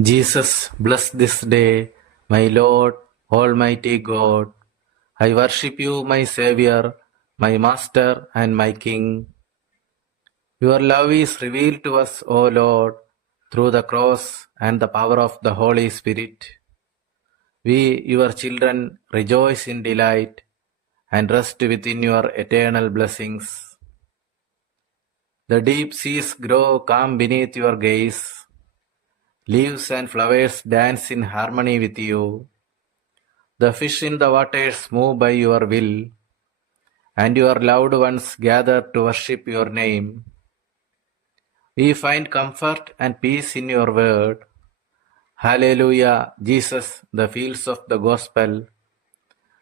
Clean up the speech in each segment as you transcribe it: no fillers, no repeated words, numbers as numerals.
Jesus, bless this day, my Lord, Almighty God. I worship you, my Savior, my Master, and my King. Your love is revealed to us, O Lord, through the cross and the power of the Holy Spirit. We, your children, rejoice in delight and rest within your eternal blessings. The deep seas grow calm beneath your gaze. Leaves and flowers dance in harmony with you. The fish in the waters move by your will, and your loved ones gather to worship your name. We find comfort and peace in your word. Hallelujah, Jesus, the fields of the gospel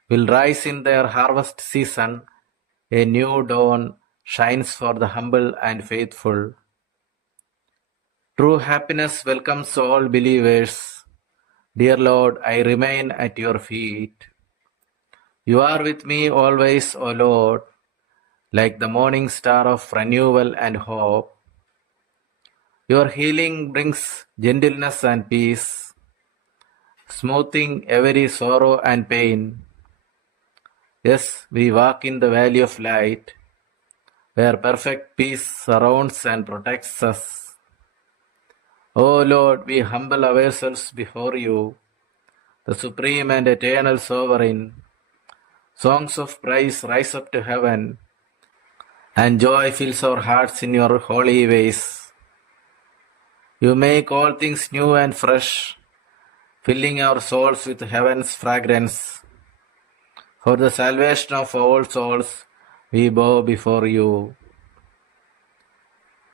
will rise in their harvest season. A new dawn shines for the humble and faithful. True happiness welcomes all believers. Dear Lord, I remain at your feet. You are with me always, O Lord, like the morning star of renewal and hope. Your healing brings gentleness and peace, smoothing every sorrow and pain. Yes, we walk in the valley of light, where perfect peace surrounds and protects us. O Lord, we humble ourselves before you, the supreme and eternal sovereign. Songs of praise rise up to heaven, and joy fills our hearts in your holy ways. You make all things new and fresh, filling our souls with heaven's fragrance. For the salvation of all souls, we bow before you.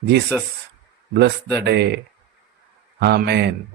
Jesus, bless the day. Amen.